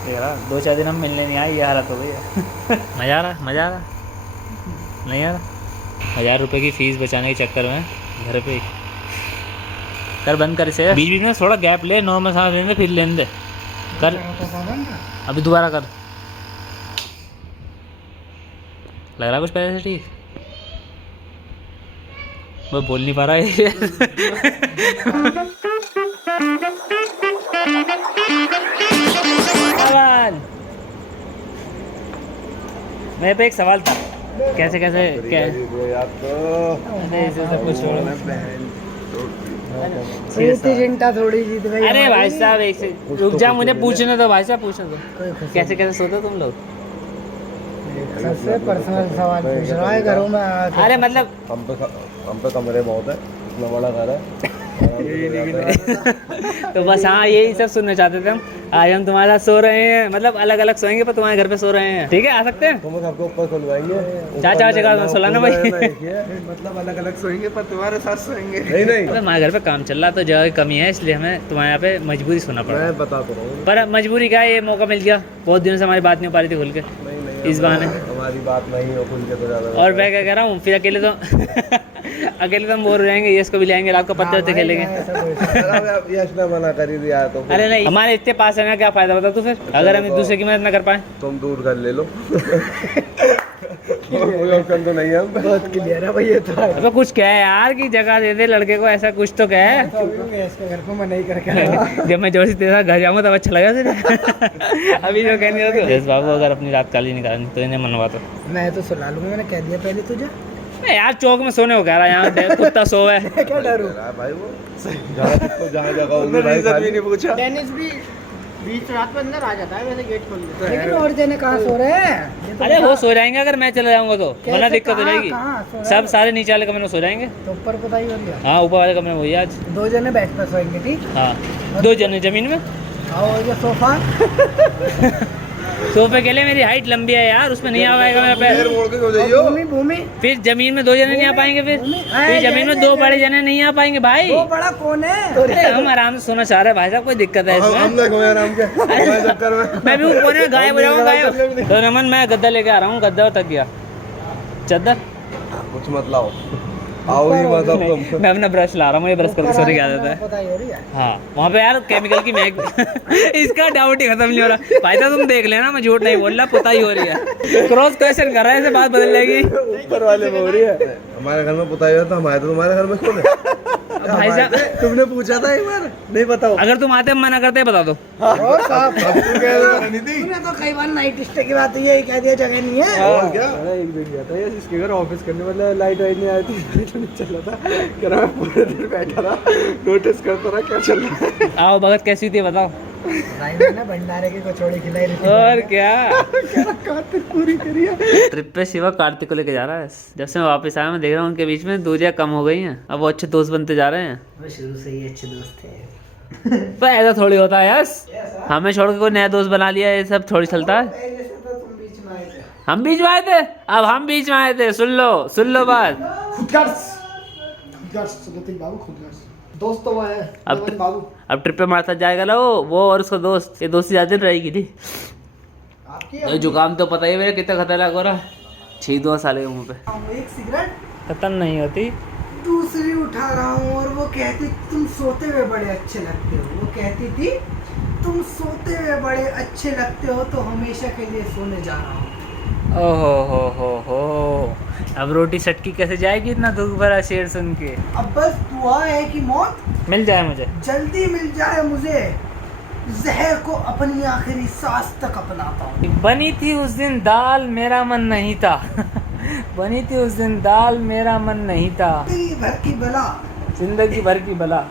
देख रहा 2-4 दिन हम मिलने नहीं आए, ये हालत हो गई है। मज़ा आ रहा, मज़ा आ रहा नहीं आ रहा। 1000 रुपये की फ़ीस बचाने के चक्कर में घर पे ही कर बंद कर इसे। बीच बीच में थोड़ा गैप ले, नॉर्मल सांस लेने दे, फिर लेने दे। कर अभी दोबारा कर। लग रहा कुछ पहले से ठीक, वो बोल नहीं पा रहा है। सवाल मेरे पे एक सवाल था, कैसे कैसे क्या सब कुछ थोड़ी जीत गई। अरे भाई साहब एक से रुक जा, मुझे पूछने दो भाई साहब, पूछने दो। कैसे कैसे सोते हो तुम लोग? सबसे पर्सनल सवाल पूछ रहा है घरों में। अरे मतलब हम पे कमरे बहुत है, इतना बड़ा घर है। तो बस हाँ यही सब सुनना चाहते थे हम। आज हम तुम्हारे साथ सो रहे हैं, मतलब अलग अलग सोएंगे पर तुम्हारे घर पे सो रहे हैं, ठीक है? आ सकते हैं? तुम सबको ऊपर खुलवाएंगे। चार जगह सोलाना भाई। मतलब अलग अलग सोएंगे पर तुम्हारे साथ सोएंगे। नहीं नहीं, मतलब हमारे घर पे काम चल रहा तो जगह की कमी है, इसलिए हमें तुम्हारे यहाँ पे मजबूरी सोना पड़ा। मैं बता तो रहा हूँ। पर मजबूरी क्या है, ये मौका मिल गया, बहुत दिनों से हमारी बात नहीं हो पा रही थी खुल के, नहीं इस बहाने। हमारी बात नहीं हो खुल के तो ज़्यादा। और मैं क्या कह रहा हूँ, फिर अकेले तो अकेले तो हम बोर हो जाएंगे, ये इसको भी लाएंगे, रात को पत्ते वत्ते खेलेंगे। यश ने मना कर ही दिया तो। अरे नहीं, हमारे इतने पास है ना, क्या फायदा बता तू फिर, अगर हम एक दूसरे की मदद ना कर पाए। तुम दूर घर ले लो। कोई ऑप्शन तो नहीं है। बहुत क्लियर है भाई ये तो। अब कुछ क्या है यार की जगह दे दे लड़के को, ऐसा कुछ तो क्या है। इसके घर को मना ही करके जब मैं जोर से तेरे साथ घर जाऊंगा तब अच्छा लगा तुझे। अभी जो कहने हो तो बाबू, अगर अपनी रात काली निकालनी तो इन्हें मनवा तो मैं तो सुला लूंगा, मैंने कह दिया पहले तुझे। नहीं यार, चौक में सोने को कह रहा है, यहाँ कुत्ता सो है। क्या डरू भाई वो जहाँ जगह होगी भाई, खाली नहीं पूछा। टेनिस भी बीच रात में अंदर आ जाता है, वैसे गेट खोल देता है। लेकिन और जने कहाँ सो रहे हैं? अरे वो सो जाएंगे अगर मैं चला जाऊंगा तो, वरना दिक्कत हो जाएगी। सब सारे नीचे वाले कमरे में सो जाएंगे। तो ऊपर बताई हो गया। हाँ ऊपर वाले कमरे में वही आज 2 जने बेड पर सोएंगे, ठीक? हाँ 2 जने जमीन में। और ये सोफा सोफे के लिए मेरी हाइट लंबी है यार, उसमें नहीं आ पाएगा मेरा पैर। मोड़ के हो जाइयो। भूमि फिर जमीन में 2 जने नहीं आ पाएंगे, फिर जमीन में 2 बड़े जने नहीं आ पाएंगे भाई। वो बड़ा कौन है? अरे हम आराम से सोना चाह रहे हैं भाई साहब, कोई दिक्कत है इसमें? हम लोग आराम के चक्कर में मैं भी कोने में गायब हो जाऊंगा, गायब। तो रमन मैं गद्दा लेके आ रहा हूँ, गद्दा तक गया चद्दर कुछ मत लाओ, आओ ही मत अब तुम। मैं अपना ब्रश ला रहा हूँ, ये ब्रश करके सोने की आदत है। बताई हो रही है। हाँ वहाँ पे यार केमिकल की महक। इसका डाउट ही खत्म नहीं हो रहा भाई साहब, तुम देख लेना, मैं झूठ नहीं बोल रहा, पुताई हो रही है। क्रॉस क्वेश्चन कर रहा है, ऐसे बात बदल जाएगी। ऊपर वाले में हो रही है। हमारे घर में पुताई हो तो हमारे, तो तुम्हारे घर में कौन है? भाई साहब तुमने पूछा था एक बार, नहीं बताओ। अगर तुम आते मना करते बता दो। और साहब नहीं तूने तो कई बार नाइट स्टे की बात ये कह दिया जगह नहीं है। और क्या? एक दिन गया था यार इसके घर ऑफिस करने, मतलब लाइट वाइट नहीं आई थी, तो नहीं चल रहा था। कह रहा मैं पूरे दिन बैठा रहा, नोटिस करता रहा क्या चल रहा है। आओ भगत कैसी थी बताओ। भंडारे की कचौड़ी खिलाई रही थी। और क्या पूरी करी है। ट्रिप पे शिवा कार्तिक को लेके जा रहा है। जब से मैं वापस आया मैं देख रहा हूँ उनके बीच में दूरियां कम हो गई हैं, अब वो अच्छे दोस्त बनते जा रहे हैं। वो शुरू से ही अच्छे दोस्त थे। तो ऐसा थोड़ी होता है यस, हमें छोड़ के कोई नया दोस्त बना लिया, ये सब थोड़ी चलता है। तुम बीच में आए थे। हम बीच में आए थे, अब हम बीच में आए थे, सुन लो बात। दोस्त तो वो है बाबू। अब ट्रिप पे हमारे साथ जाएगा ना वो और उसका दोस्त, ये दोस्ती ज्यादा दिन रहेगी थी। ये जुकाम तो पता ही है मेरे कितना खतरनाक हो रहा है, 6 साल के मुँह पे। एक सिगरेट खत्म नहीं होती। दूसरी उठा रहा हूँ और वो कहती तुम सोते हुए बड़े अच्छे लगते हो। वो कहती थी तुम सोते हुए बड़े अच्छे लगते हो, तो हमेशा के लिए सोने जा रहा हूँ। ओहो हो, अब रोटी सटकी कैसे जाएगी इतना दुख भरा शेर सुन के। अब बस दुआ है कि मौत मिल जाए मुझे, जल्दी मिल जाए मुझे, जहर को अपनी आखिरी सांस तक अपनाता हूँ। बनी थी उस दिन दाल मेरा मन नहीं था। बनी थी उस दिन दाल मेरा मन नहीं था। जिंदगी भर की बला, जिंदगी भर की बला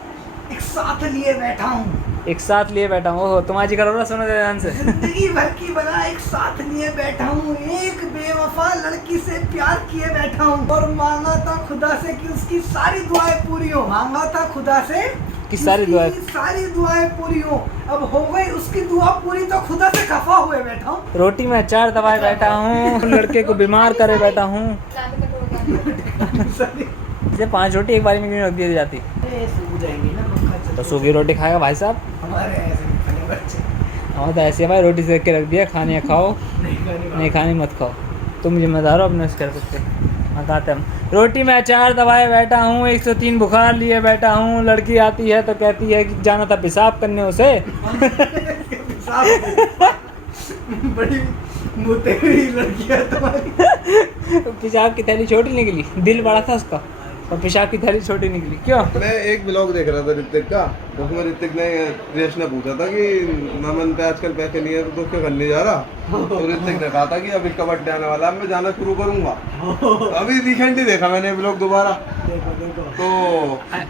एक साथ लिए बैठा हूँ। एक साथ लिए बैठा हूँ। ओहो तुम आज ही करो ना, सुनो ध्यान से। जिंदगी भर की बला एक साथ लिए बैठा हूँ, एक बेवफा लड़की से प्यार किए बैठा हूँ, और मांगा था खुदा से कि उसकी सारी दुआएं पूरी हो। मांगा था खुदा से कि सारी दुआएं पूरी हो। अब हो गई उसकी दुआ पूरी, तो खुदा से खफा हुए बैठा हूँ। रोटी में अचार दबाए बैठा हूँ, लड़के को बीमार करे बैठा हूँ। इसे 5 रोटी एक बारी में क्यों रख दी जाती? सूख जाएंगी ना, तो सूखी रोटी खाएगा भाई साहब। हमारे ऐसे फले बच्चे। हाँ तो ऐसे भाई रोटी सेक के रख दिया, खाने या खाओ, नहीं खानी मत खाओ। तुम जिम्मेदार हो अपने उस कर सकते। हाँ खाते हम रोटी में अचार दबाए बैठा हूँ, 103 बुखार लिए बैठा हूँ। लड़की आती है तो कहती है कि जाना था पेशाब करने उसे। बड़ी मुतेरी लड़की है तुम्हारी। पेशाब की थैली छोटी निकली, दिल बड़ा था उसका और पेशाब की थैली छोटी निकली। क्यों? मैं एक ब्लॉग देख रहा था ऋतिक का, उसमें ऋतिक ने रेश ने पूछा था कि नमन पे आजकल पैसे नहीं है तो क्या करने जा रहा। तो ऋतिक ने कहा था कि अभी कबड्डी आने वाला है, मैं जाना शुरू करूंगा। अभी रिसेंटली देखा मैंने ब्लॉग दोबारा। तो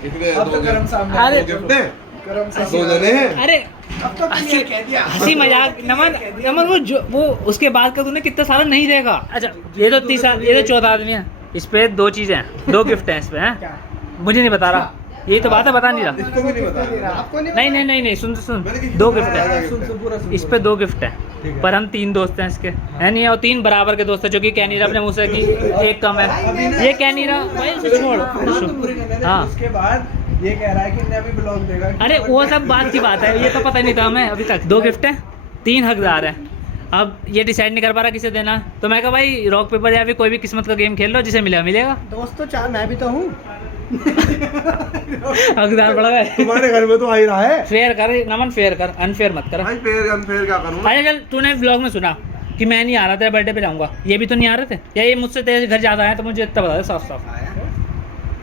इसलिए दो गिफ्ट है, दो जने हैं। अरे अब तो क्लियर कह दिया। हंसी मजाक नमन नमन वो उसके बाद का तूने कितना सारा नहीं देखा। अच्छा ये तो तीसरा, ये तो चौथा आदमी है। इस पे दो चीजें हैं, दो गिफ्ट हैं इस पे हैं। मुझे नहीं बता रहा, यही तो बात है, बता नहीं रहा। इसको भी नहीं बता। आपको नहीं नहीं नहीं नहीं नहीं सुन सुन, दो गिफ्ट है इस पे, दो गिफ्ट है। पर हम 3 दोस्त हैं इसके, है नहीं? और 3 बराबर के दोस्त हैं, जो कि कह नहीं रहा अपने मुंह से कि एक कम है, ये कह नहीं रहा भाई, उसे छोड़। हाँ उसके बाद ये कह रहा है कि मैं अभी ब्लॉग देगा। अरे वो सब बात की बात है, ये तो पता नहीं था हमें अभी तक। 2 गिफ्ट हैं, 3 हकदार हैं। अब ये डिसाइड नहीं कर पा रहा किसे देना है, तो मैं कहा भाई रॉक पेपर या फिर कोई भी किस्मत का गेम खेल लो, जिसे मिलेगा मिलेगा। दोस्त तो 4 मैं भी तो हूँ। हकदार पड़ गए। तुम्हारे घर में तो आ ही रहा है। फेयर कर नमन, फेयर कर, अनफेयर मत कर। भाई फेयर अनफेयर क्या करूँ? भाई चल तूने व्लॉग में सुना कि मैं नहीं आ रहा, तेरे बर्थडे पे जाऊंगा, ये भी तो नहीं आ रहे थे, या ये मुझसे तेरे घर ज्यादा आए? तो मुझे इतना बता दे साफ साफ।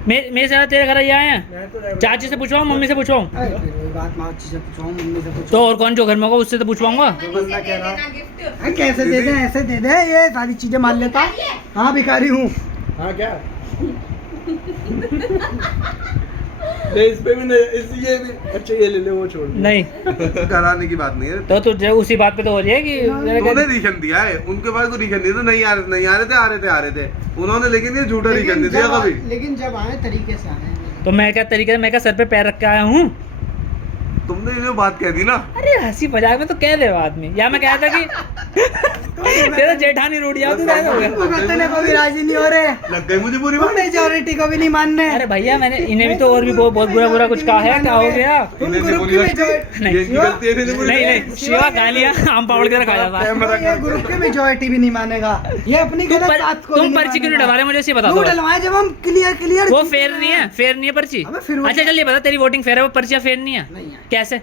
मेरे साथ तेरे घर ये आए हैं, चाची से पूछवाऊँ, मम्मी से पूछवाऊँ? बात माची से पूछवाऊँ, मम्मी से पूछवाऊँ। तो और कौन जो घर में होगा उससे तो पूछवाऊंगा। बंदा कह रहा है कैसे दे दे, ऐसे दे दे, ये सारी चीजें मान लेता। हाँ भिखारी हूँ। हाँ क्या इस पे भी नहीं, ये भी अच्छा, ये ले ले, वो छोड़ दे। नहीं कराने की बात नहीं है। तो तुझे उसी बात पे तो हो रही है कि उन्होंने रीजन दिया है, उनके पास कोई रीजन नहीं था, नहीं आ रहे थे उन्होंने, लेकिन ये झूठा रीजन नहीं दिया कभी। लेकिन जब आए तरीके से आए। तो मैं क्या तरीके से, मैं क्या सर पे पैर रख के आया हूँ? तुमने ये जो बात कह दी ना, अरे हंसी मजाक में तो कह दे आदमी, या मैं कहता कि तेरा जेठानी रूठ जाओ, तू कैसे हो गया? भुगतने को भी राजी नहीं हो रहे, लग गई मुझे पूरी बात। मेजोरिटी को भी नहीं मानने। अरे भैया मैंने इन्हें भी तो और भी बहुत बुरा बुरा कुछ कहा है, क्या हो गया? इन्हें नहीं बोली लगती, नहीं ये की गलती है, इन्हें नहीं बोली नहीं लगती। नहीं शिवा गालियाँ आम पावड़ के रखा जाता है। ये ग्रुप की मेजोरिटी भी नहीं मानेगा, ये अपनी गलत बात को तुम पर्ची क्यों नहीं डलवा रहे, मुझे इसे बता क्यों दो। डलवाए जब हम क्लियर वो फेयर नहीं है, फेयर नहीं है पर्ची। अबे फिर वो- अच्छा चल ये बता, तेरी वोटिंग फेयर है, वो पर्चियाँ फेयर नहीं है? नहीं है। कैसे?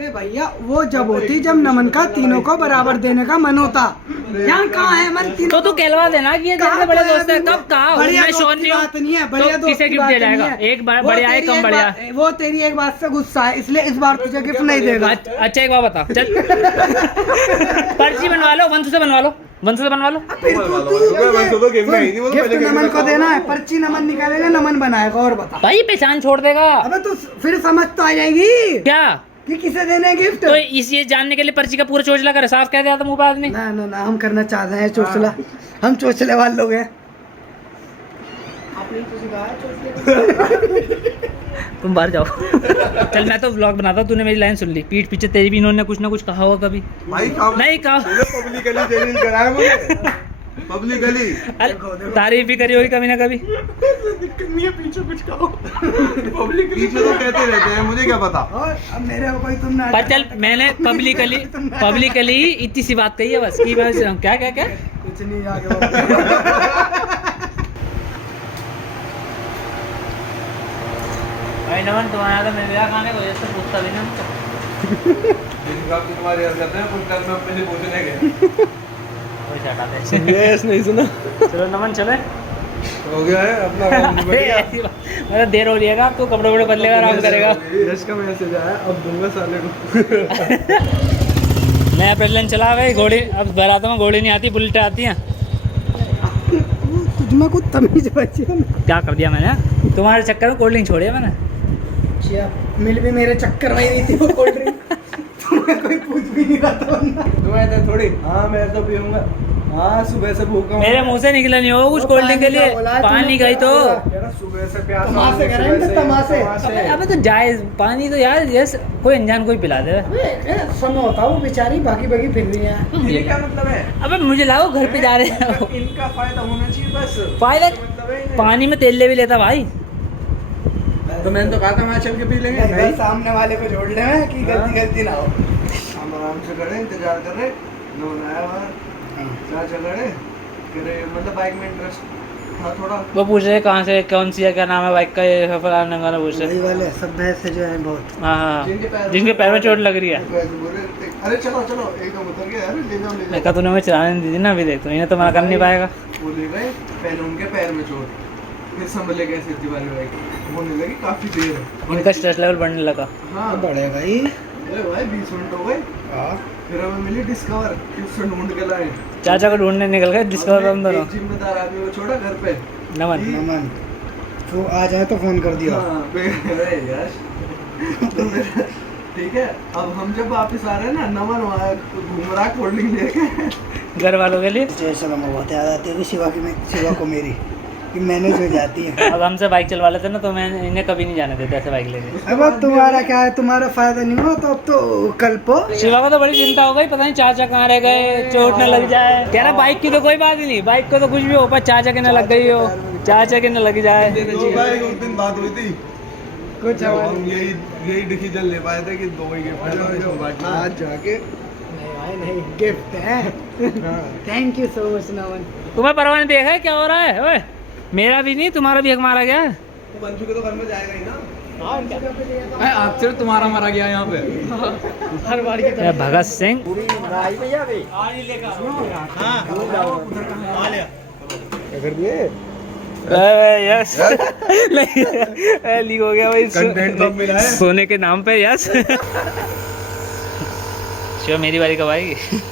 भैया वो जब होती जब नमन का तीनों को बराबर देने का मन होता। यहाँ कहाँ है मन तीनों तो तू कहलवा देना कि ये कहाँ बड़े पे दोस्त है, अभी कब वो कहा? बढ़िया मैं दोस्त श्योर की नहीं हूँ। बात नहीं है, बढ़िया तो दोस्त किसे की गिफ्ट बात दिया नहीं जाएगा? है। एक बार वो बढ़िया है, तेरी कम एक बढ़िया बात- है? वो तेरी एक बात से गुस्सा है, इसलिए इस बार तुझे गिफ्ट नहीं देगा। अच्छा एक बात बता, चल पर्ची बनवा लो, वंश से बनवा लो, वंश से बनवा लो। गिफ्ट नमन को देना है, पर्ची नमन निकालेगा, नमन बनाएगा। और बता भाई पहचान छोड़ देगा अबे तो फिर समझ तो आ जाएगी क्या कि किसे देने गिफ्ट। तो इस ये जानने के लिए पर्ची का पूरा चोचला करे, साफ कह दिया था मुंह पे आदमी। ना ना ना हम करना चाहते हैं चोचला, हम चोचले वाले लोग हैं। तुम बाहर जाओ। चल मैं तो व्लॉग बनाता हूँ, तूने मेरी लाइन सुन ली, पीठ पीछे तेरी भी इन्होंने कुछ ना कुछ कहा होगा कभी। भाई काम नहीं कहा। पब्लिकली जलील कराया मुझे, पब्लिकली। अरे तारीफ भी करी होगी कभी ना कभी। पीछे कुछ कहो। पीछे तो कहते रहते हैं, मुझे क्या पता। और अब मेरे को कोई तुम ना पर चल मैंने पब्लिकली इतनी सी बात कही है बस कि मैं क्या क्या क्या कुछ नहीं आगे। भाई नमन तुम्हारा तो मेरे खाने को जैसे पूछता भी ना तुम्हारी हरकत है, कुछ कल में अपने से पूछने गए। यस नहीं सुना। चलो नमन चले। हो गया है अपना काम निबट अरे गया। ऐसी बात, मतलब देर हो रही है, तू कपड़े वपड़े बदलेगा, आराम करेगा। यश का मैसेज आया, अब दूंगा साले को। नया प्रेसिडेंट चला भाई, घोड़ी अब बरातों में घोड़ी नहीं आती, बुलेटें आती हैं। तुझ में कुछ तमीज बची है ना? क्या कर दिया मैंने तुम्हारे चक्कर में? कोल्ड ड्रिंक छोड़ी है मैंने। अच्छा, मिल भी मेरे चक्कर में ही रही थी वो कोल्ड ड्रिंक। तुम्हें कोई पूछ भी नहीं रहा था वरना। तुम्हें तो थोड़ी, हाँ मैं तो पीऊंगा। हाँ सुबह से भूखा हूँ। मेरे मुंह से निकला नहीं होगा कुछ कोल्ड ड्रिंक के लिए, पानी गई तो। सुबह से प्यास तमाशे करेंगे, तमाशे। अबे तो जायज पानी तो यार, जैसे कोई अनजान कोई पिला दे। समय होता वो बेचारी भागी भागी फिर रही है। ये क्या मतलब है? अबे मुझे लागो घर पे जा रहे हो। इनका फायदा होना चाहिए बस। फायदा पानी में तेल ले भी लेता भाई। तो मैंने तो कहा था वहाँ चल के पी लेंगे। सामने वाले को जोड़ ले कि गलती गलती ना हो। आराम से खड़े इंतजार कर रहे, नमन आया बाहर, चाचा खड़े कह रहे, मतलब बाइक में इंटरेस्ट था थोड़ा। वो पूछ रहे कहाँ से, कौन सी है, क्या नाम है बाइक का, ये फलाना गाना पूछ रहे। वही वाले सब भैंस जो है बहुत। हाँ हाँ, जिनके पैर में चोट लग रही है। अरे चलो चलो एकदम उतर गया, अरे ले जाओ ले मैं जाओ। कहा तूने मैं चलाने दी थी ना, अभी देख तू इन्हें तो मना कर नहीं पाएगा। वो ले गए, पहले उनके पैर में चोट, फिर संभले कैसे दीवार में बाइक होने लगी काफी देर। इनका स्ट्रेस लेवल बढ़ने लगा। हाँ बड़े भाई। अरे भाई 20 मिनट हो गए। फिर हमें मिली डिस्कवर, फिर उससे ढूंढ के लाए। चाचा को ढूंढने निकल गए डिस्कवर हम दोनों। एक जिम्मेदार आदमी को छोड़ा घर पे। नमन नमन तो आ जाए तो फोन कर दिया। हाँ, अरे यार तो फिर ठीक है, अब हम जब वापस आ रहे हैं ना, नमन वहाँ घूम रहा कोल्ड ड्रिंक लेके घर वालों के लिए। जैसे बहुत याद आती है शिवा को मेरी कि मैनेज हो जाती है। अब हमसे बाइक चलवा लेते ना, तो मैं इन्हें कभी नहीं जाने देता ऐसे बाइक लेके। अब तुम्हारा क्या है, तुम्हारा फायदा नहीं हुआ तो अब तो कल को शिवा को तो बड़ी चिंता हो गई, पता नहीं चाचा कहाँ रह गए, चोट न लग जाए। कह रहा बाइक की तो कोई बात ही नहीं, बाइक को तो कुछ भी हो, पर चाचा के न लग गई हो, चाचा के न लग जाए। तो भाई उस दिन बात हुई थी, कुछ तो हम यही डिसीजन ले पाए थे कि दो ही गिफ्ट आज जाके। नहीं गिफ्ट है। थैंक यू सो मच नमन। तुम्हें परवाह नहीं देखा है क्या हो रहा है? ओए मेरा भी नहीं, तुम्हारा भी हक मारा गया है। तो बन चुके तो घर में जाएगा ही ना। आप सिर्फ तुम्हारा मारा गया यहाँ पे। हर बार की मैं भगत सिंह। यस लीक हो गया भाई, कंटेंट तो मिला है। सोने के नाम पे। यस शिवा मेरी बारी कब आएगी?